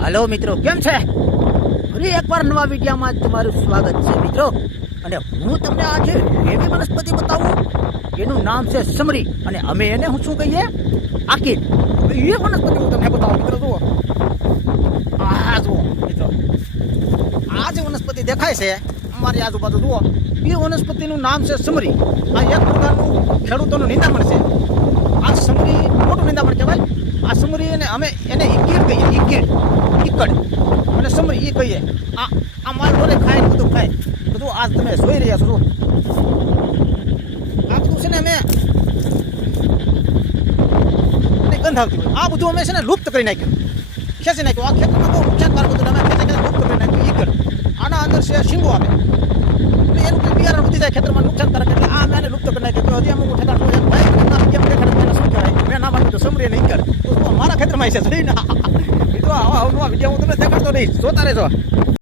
હાલો મિત્રો, કેમ છે? ફરી એકવાર નવા વિડીયોમાં તમારું સ્વાગત છે મિત્રો. અને હું તમને આજે એવી વનસ્પતિ બતાવું, એનું નામ છે સમરી, અને અમે એને શું કહીએ? આકીટ. એ વનસ્પતિ હું તમને બતાવું મિત્રો. જુઓ, આ જુઓ મિત્રો, આ જે વનસ્પતિ દેખાય છે અમારી આજુબાજુ, જુઓ, એ વનસ્પતિનું નામ છે સમરી. આ એક પ્રકારનું ખેડૂતોનું નિંદામણ છે. આ સમરી મોટું નિંદામણ કહેવાય. આ સમરી અને અમે એને ઈકીડ કહીએ. ઈકડ અને સમરી એ કહીએ. આ માલ બોલે ખાય, બધું ખાય. બધું આજ તમે જોઈ રહ્યા છો. આ બધું છે ને અમે ગંધ આવતી હોય, આ બધું અમે છે ને લુપ્ત કરી નાખ્યું, ખેંચી નાખ્યું. આ ખેતરમાં બહુ નુકસાનકારક બધું અમે ખેંચી લુપ્ત કરી નાખ્યું. ઈકડ આના અંદર છે શીંગો આવે, એટલે એનું બિયારણ વધી જાય ખેતરમાં નુકસાનકારક. એટલે આ અમે લુપ્ત કરી નાખ્યું. તો હજી અમુક ઠેકાણ ભાઈ કેમ દેખાડે એને શું કહેવાય? મેં ના માન્યું તો સમરી અને ઈકડ તો મારા ખેતરમાં છે. જોઈને મિત્રો, આવા વિડીયો હું તમને દેખાડતો રહીશ, જોતા રહેજો.